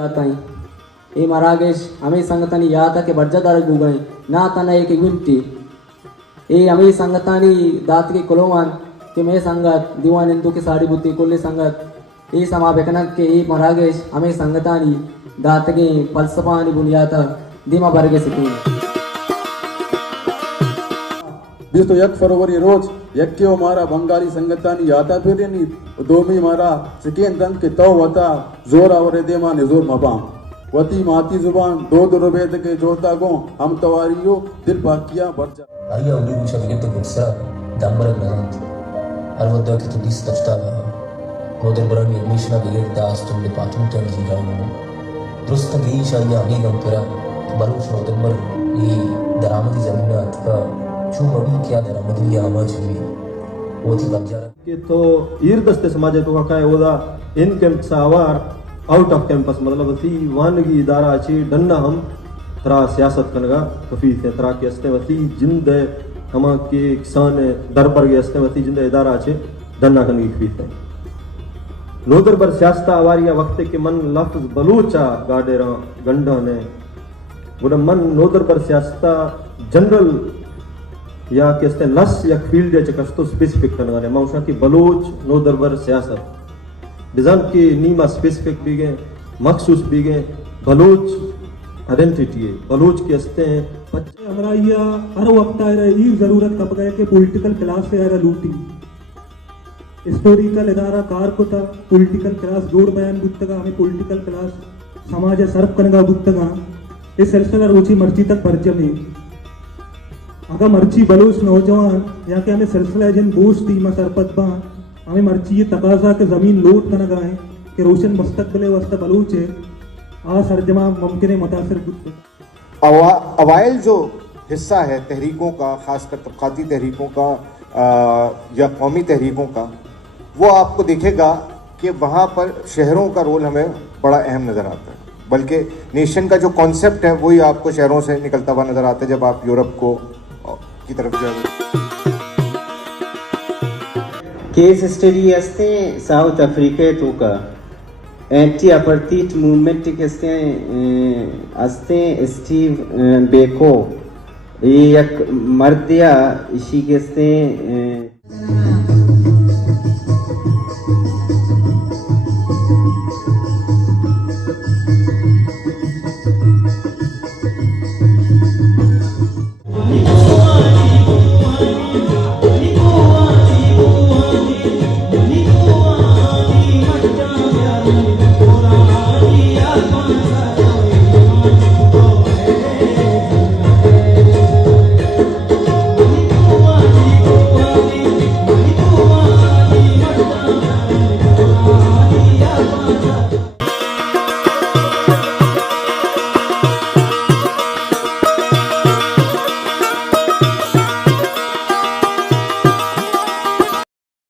आता है ये मरागेश हमें संगतानी याता के बर्जदार गुगई ना तना एक गुंटी ये हमें संगतानी दात के कुलोमान कि मैं संगत दीवान इंदु की साड़ी बुद्धि कुल्ली संगत ये समावेकनक के ये मरागेश हमें संगतानी दात के फलसफानी बुनियादा दिमा बरगे सिकी 21 फरवरी रोज यक्यो मारा बंगाली संगतानी याता फिरनी दोमी मारा सिकेन दंत के तो वता जोर और देमा निजोर मबाम वती माती जुबान दो रुबेद के जोता गो हम तवारियो दिल बाकिया बरजा आया उली मुशा बिगत गुस्सा दंबर नरंत अलवदा की तो दिस तफ्तागा नोदर बरनी एडमिशन बिगट दास तुम डिपार्टमेंट टर्न जी गाऊं दुरुस्त गई शाया आगे गम करा बलूच नोदर बर ये दरामदी जमीन अथवा चूम अभी क्या दरामदी आवाज हुई वो थी बंजारा कि तो ईर दस्ते समाज तो का काय ओदा इन कैंप सावार आउट ऑफ कैंपस मतलब थी वानगी इदारा ची डन्ना हम तरा सियासत कनगा कफी थे तरा के अस्ते वती जिंद हम के किसान दर पर के अस्ते वती जिंद इदारा चे डन्ना कनगी कफी थे नोदर बर सियासता आवारिया वक्त के मन लफ्ज बलूचा गाडेरा गंडा ने गुड मन नोदर बर सियासता जनरल या कैसे लस या फील्ड या चकस्तो स्पेसिफिक करने वाले मौसा की बलूच नोदर बर सियासत डिजाइन की नीमा स्पेसिफिक भी गए मखसूस भी गए बलूच आइडेंटिटी है बलूच के हस्ते हैं बच्चे हमारा या हर वक्त आ रहा ये जरूरत कब गए कि पॉलिटिकल क्लास से आ रहा लूटी हिस्टोरिकल इदारा कार को था पॉलिटिकल क्लास जोड़ बयान बुत्तगा हमें पॉलिटिकल क्लास समाज सर्व करने बुत्तगा इस सिलसिला रोची मर्जी तक परजम है अगर मर्ची बलूच नौजवान या कि हमें सिलसिला जिन बोझ दी मा सरपत बा हमें मर्ची ये तकाजा के ज़मीन लोट करना गाए कि रोशन मुस्तकबिल वस्त बलूच है आ सरजमा मुमकिन मुतासर अवाइल जो हिस्सा है तहरीकों का खासकर तबक़ाती तहरीकों का या कौमी तहरीकों का वो आपको दिखेगा कि वहाँ पर शहरों का रोल हमें बड़ा अहम नज़र आता है बल्कि नेशन का जो कॉन्सेप्ट है वही आपको शहरों से निकलता हुआ नज़र आता है जब आप यूरोप को की तरफ जाएंगे केस स्टडी असते साउथ अफ्रीका तो का एंटी अपार्थाइड मूवमेंट के असते स्टीव बेको ये एक मर्दिया इसी के